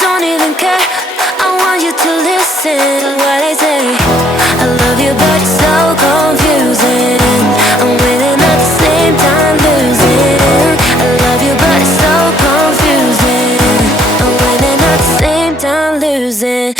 don't even care. I want you to listen to what I say. I love you but it's so confusing. I'm winning at the same time losing. I love you but it's so confusing. I'm winning at the same time losing.